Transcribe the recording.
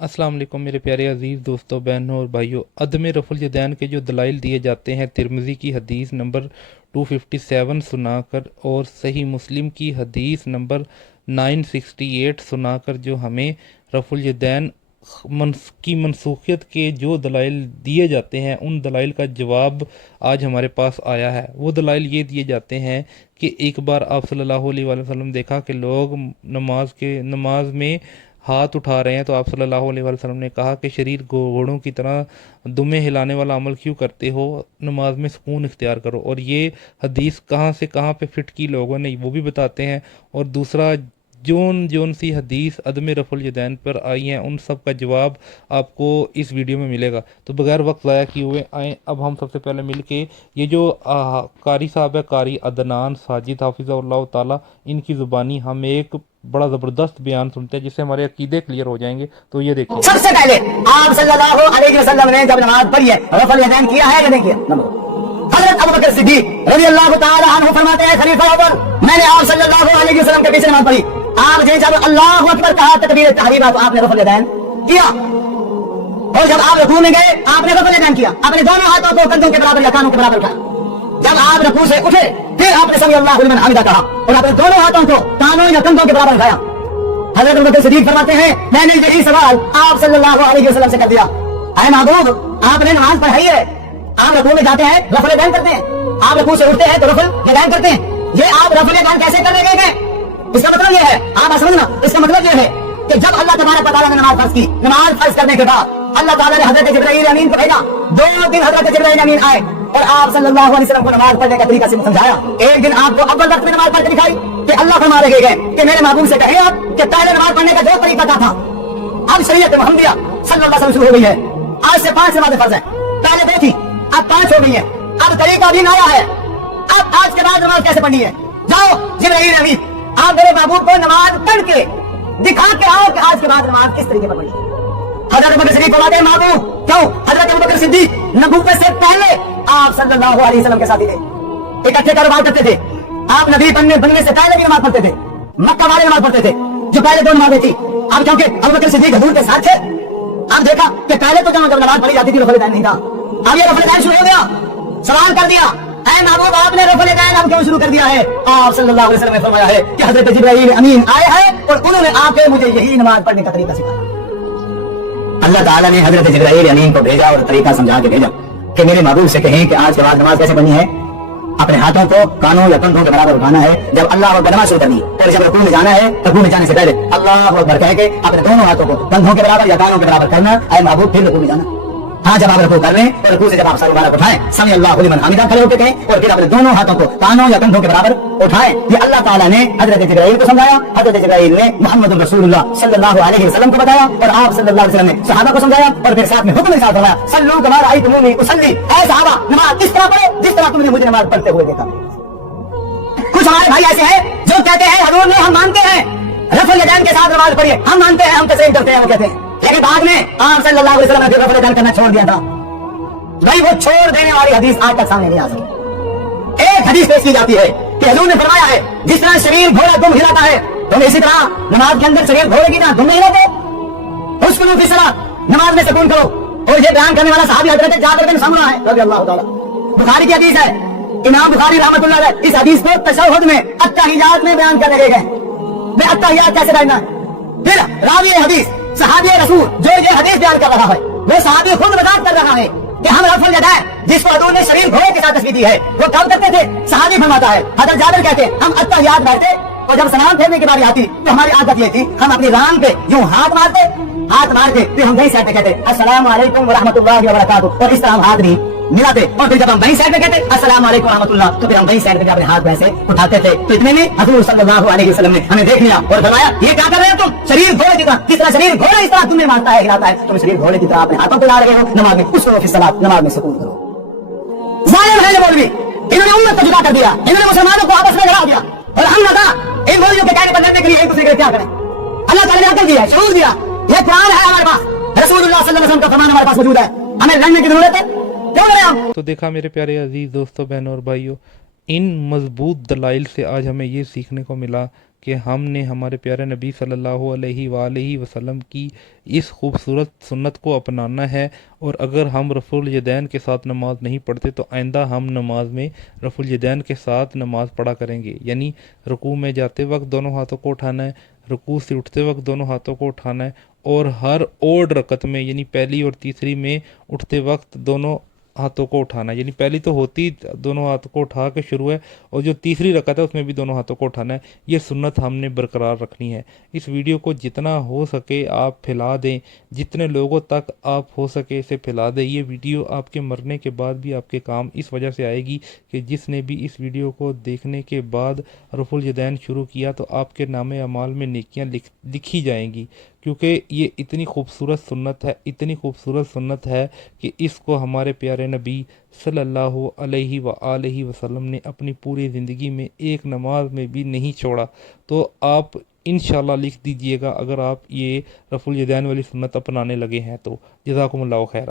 अस्सलाम वालेकुम मेरे प्यारे अजीज़ दोस्तों, बहनों और भाइयों। अदम रफ़ुल यदैन के जो दलाइल दिए जाते हैं तिरमिज़ी की हदीस नंबर 257 सुनाकर और सही मुस्लिम की हदीस नंबर 968 सुनाकर जो हमें रफ़ुल यदैन की मनसूखियत के जो दलाइल दिए जाते हैं, उन दलाइल का जवाब आज हमारे पास आया है। वो दलाइल ये दिए जाते हैं कि एक बार आप सल्लल्लाहु अलैहि वसल्लम देखा कि लोग नमाज में हाथ उठा रहे हैं, तो आप सल्लल्लाहु अलैहि वसल्लम ने कहा कि शरीर घोड़ों की तरह दुम्बे हिलाने वाला अमल क्यों करते हो, नमाज में सुकून इख्तियार करो। और ये हदीस कहाँ से कहाँ पे फिट की लोगों ने वो भी बताते हैं। और दूसरा, जोन जोन सी हदीस अदम रफ़ुल यदैन पर आई हैं, उन सब का जवाब आपको इस वीडियो में मिलेगा। तो बगैर वक्त ज़ाया किए हुए आए अब हम सबसे पहले मिल के ये जो कारी साहब है, कारी अदनान साजिद हाफिज़हुल्लाह ताला, इनकी ज़ुबानी हम एक बड़ा ज़बरदस्त बयान सुनते हैं जिससे हमारे अकीदे क्लियर हो जाएंगे। तो ये देखिए। सबसे पहले आप सल्लल्लाहु अलैहि वसल्लम ने जब नमाज पढ़ी है, रफ़ुल यदैन किया है या नहीं किया? हज़रत अबू बकर सिद्दीक़ रज़ियल्लाहु ताला अन्हु फरमाते हैं, खलीफा अव्वल, मैंने आप सल्लल्लाहु अलैहि वसल्लम के पीछे नमाज पढ़ी। आपने जब अल्लाहु अकबर कहा, तकबीर तहरीमा, तो आपने रफ़ुल यदैन किया। और जब आप रुकू में गए, आपने रफ़ुल यदैन किया, अपने दोनों हाथों को कंधों के बराबर या कानों के बराबर उठाया। जब आप रुकू से उठे, फिर आपने समी अल्लाहु लिमन हमिदा कहा और अपने दोनों हाथों को कानों या कंधों के बराबर उठाया। हज़रत अबू बकर सिद्दीक़ फरमाते हैं, मैंने यही सवाल आप सल्लल्लाहु अलैहि वसल्लम से कर दिया। ऐ महबूब, आपने नमाज पढ़ाई है, आप रुकू में जाते हैं, रफ़ुल यदैन करते हैं, आप रुकू से उठते हैं तो रफ़ुल यदैन करते हैं। ये आप रफ़ुल यदैन कैसे करने गए हैं? इसका मतलब यह है, आप समझना, इसका मतलब यह है कि जब अल्लाह तबारक व तआला ने नमाज फर्ज की, नमाज फर्ज करने के बाद अल्लाह ताला ने हज़रत जिब्राइल अमीन को भेजा। 2 दिन हज़रत जिब्राइल अमीन आए और आप सल्लल्लाहु अलैहि वसल्लम को नमाज पढ़ने का तरीका समझाया। एक दिन आपको अव्वल वक्त में नमाज पढ़ के दिखाई कि अल्लाह फरमा रहे गए कि मेरे महबूब से कहे आप कि पहले नमाज पढ़ने का जो तरीका था, अब शरीयत मुहम्मदिया सल्लल्लाहु अलैहि वसल्लम शुरू हो गई है। आज से 5 नमाज़ें फर्ज है, पहले 2 थी, अब 5 हो गई है। अब तरीका भी नया है। अब आज के बाद नमाज कैसे पढ़नी है? जाओ जिब्राइल अमीन, आप मेरे महबूब को नमाज पढ़ के दिखा के आओ कि आज के बाद नमाज किस तरीके पर पढ़नी है। हज़रत अबू बकर सिद्दीक़ फरमाते हैं, महबूब क्यों? हज़रत अबू बकर सिद्दीक़ नबूवत से पहले आप सल्लल्लाहु अलैहि वसल्लम के साथी थे, इकट्ठे कारोबार करते थे। आप नबी बनने से पहले भी नमाज पढ़ते थे, मक्का वाले नमाज पढ़ते थे, जो पहले 2 नमाजें थी। अब क्योंकि अबू बकर सिद्दीक़ हुजूर के साथ थे, आप देखा कि पहले तो जब नमाज पढ़ी जाती थी रफ़ुल यदैन नहीं था, अब ये रफ़ुल यदैन शुरू हो गया। सवाल कर दिया, ऐ महबूब, आपने रफ़ुल यदैन अब क्यों शुरू कर दिया है? आप सल्लल्लाहु अलैहि वसल्लम ने फरमाया है कि हज़रत जिब्राइल अमीन आए हैं और उन्होंने आके मुझे यही नमाज पढ़ने का तरीका सिखाया। अल्लाह ताला ने हज़रत जिब्राइल अमीन को भेजा और तरीका समझा के भेजा कि मेरे महबूब से कहें कि आज के बाद नमाज कैसे पढ़नी है। अपने हाथों को कानों या कंधों के बराबर उठाना है जब अल्लाह अकबर नमाज शुरू करनी है, और जब रुकू में जाना है, रुकू में जाने से पहले अल्लाह अकबर कह के अपने दोनों हाथों को कंधों के बराबर या कानों के बराबर करना। ऐ महबूब, फिर रुकू में जाना। हाँ, जब आप रुकू कर लें और रुकू से जब आप सर मुबारक उठाएं, समी अल्लाहु लिमन हमिदा खड़े होकर कहें और फिर अपने दोनों हाथों को कानों या कंधों के बराबर उठाएं। ये अल्लाह ताला ने हज़रत जिब्राइल को समझाया, हज़रत जिब्राइल ने मुहम्मद रसूलुल्लाह सल्लल्लाहु अलैहि वसल्लम को बताया और आप सल्लल्लाहु अलैहि वसल्लम ने सहाबा को समझाया और फिर साथ में हुक्म के साथ फरमाया, सल्लू कमा रअयतुमूनी उसल्ली। ऐ सहाबा, नमाज इस तरह पढ़ो जिस तरह तुमने मुझे नमाज पढ़ते हुए देखा। कुछ हमारे भाई ऐसे हैं जो कहते हैं, हजूर ने हम मानते हैं रफ़ुल यदैन के साथ नमाज पढ़िए, हम मानते हैं, हम तस्लीम करते हैं, वो कहते हैं, लेकिन बाद में आप सल्लल्लाहु अलैहि वसल्लम ने रफ़ुल यदैन करना छोड़ दिया था। भाई, वो छोड़ देने वाली हदीस आज तक सामने नहीं आ सकी। एक हदीस पेश की जाती है कि हजूर ने फरमाया है, जिस तरह शरीर घोड़ा दुम हिलाता है, तुम इसी तरह नमाज के अंदर शरीर घोड़े की तरह दुम नहीं हिलाते। उसको फिर नमाज में सुकून करो। और ये बयान करने वाला साहबी हज़रत जाबिर बिन समुरा है रज़ियल्लाहु ताला। बुखारी की हदीस है, इमाम बुखारी रहमतुल्लाह अलैह इस हदीस को तशहुद में, अत्तहियात में बयान करने गए। मैं अत्तहियात कैसे पढ़ना है? फिर रावी हदीस सहाबी रसूल जो ये हदीस बयान कर रहा है, वो सहाबी खुद वज़ाहत कर रहा है कि हम रफ़ुल यदैन जिसको हजूर ने शरीर घोड़े के साथ तस्वीर दी है, वो कब करते थे? सहाबी फरमाता है, हज़रत जाबिर कहते हैं, हम अत्तहियात बैठते और जब सलाम फेरने की बारी आती तो हमारी आदत ये थी, हम अपनी रान पे यूं हाथ मारते फिर हम वही साइड पे कहते अस्सलाम वालेकुम व रहमतुल्लाहि व बरकातुहू, और इस तरह हम हाथ नहीं मिलाते। और फिर जब हम वही साइड पे कहते अस्सलाम वालेकुम व रहमतुल्लाह, तो फिर हम वही साइड पे अपने हाथ वैसे उठाते थे। तो इतने में हजूर सल्लल्लाहु अलैहि वसल्लम ने हमें देख लिया और फरमाया, ये क्या कर रहे हो तुम? शरीर घोड़े की तरह, किस तरह शरीर घोड़े इस तरह तुम्हें मारता है, हिलाता है, तुम शरीर घोड़े की तरह अपने हाथों पे ला रहे हो नमाज में। उस वक्त सलात, नमाज में सुकून करो। जालिम है ये मौलवी, इन्होंने उम्मत को जुदा कर दिया, इन्होंने मुसलमानों को आपस में लड़ा दिया। और हम लगा इन मौलवियों के कहने पर लड़ने के लिए एक दूसरे के क्या करें? अल्लाह ताला ने अकल दिया, शऊर दिया। ये कुरान है हमारे पास, रसूलुल्लाह सल्लल्लाहु अलैहि वसल्लम का फरमान हमारे पास मौजूद है, हमें लड़ने की जरूरत है? क्यों लड़े हम? तो देखा मेरे प्यारे अजीज़ दोस्तों, बहनों और भाइयों, इन मजबूत दलाइल से आज हमें ये सीखने को मिला کہ ہم نے ہمارے پیارے نبی صلی اللہ علیہ وآلہ وسلم کی اس خوبصورت سنت کو اپنانا ہے، اور اگر ہم رفع الیدین کے ساتھ نماز نہیں پڑھتے تو آئندہ ہم نماز میں رفع الیدین کے ساتھ نماز پڑھا کریں گے، یعنی رکوع میں جاتے وقت دونوں ہاتھوں کو اٹھانا ہے، رکوع سے اٹھتے وقت دونوں ہاتھوں کو اٹھانا ہے، اور ہر اوڈ رکعت میں یعنی پہلی اور تیسری میں اٹھتے وقت دونوں ہاتھوں کو اٹھانا ہے، یعنی پہلی تو ہوتی دونوں ہاتھوں کو اٹھا کے شروع ہے، اور جو تیسری رکعت ہے اس میں بھی دونوں ہاتھوں کو اٹھانا ہے۔ یہ سنت ہم نے برقرار رکھنی ہے۔ اس ویڈیو کو جتنا ہو سکے آپ پھیلا دیں، جتنے لوگوں تک آپ ہو سکے اسے پھیلا دیں۔ یہ ویڈیو آپ کے مرنے کے بعد بھی آپ کے کام اس وجہ سے آئے گی کہ جس نے بھی اس ویڈیو کو دیکھنے کے بعد رفع الیدین شروع کیا تو آپ کے نام اعمال میں نیکیاں لکھی جائیں گی، کیونکہ یہ اتنی خوبصورت سنت ہے، اتنی خوبصورت سنت ہے کہ اس کو ہمارے پیارے نبی صلی اللہ علیہ وآلہ وسلم نے اپنی پوری زندگی میں ایک نماز میں بھی نہیں چھوڑا۔ تو آپ انشاءاللہ لکھ دیجئے گا اگر آپ یہ رفع الیدین والی سنت اپنانے لگے ہیں تو۔ جزاکم اللہ خیر۔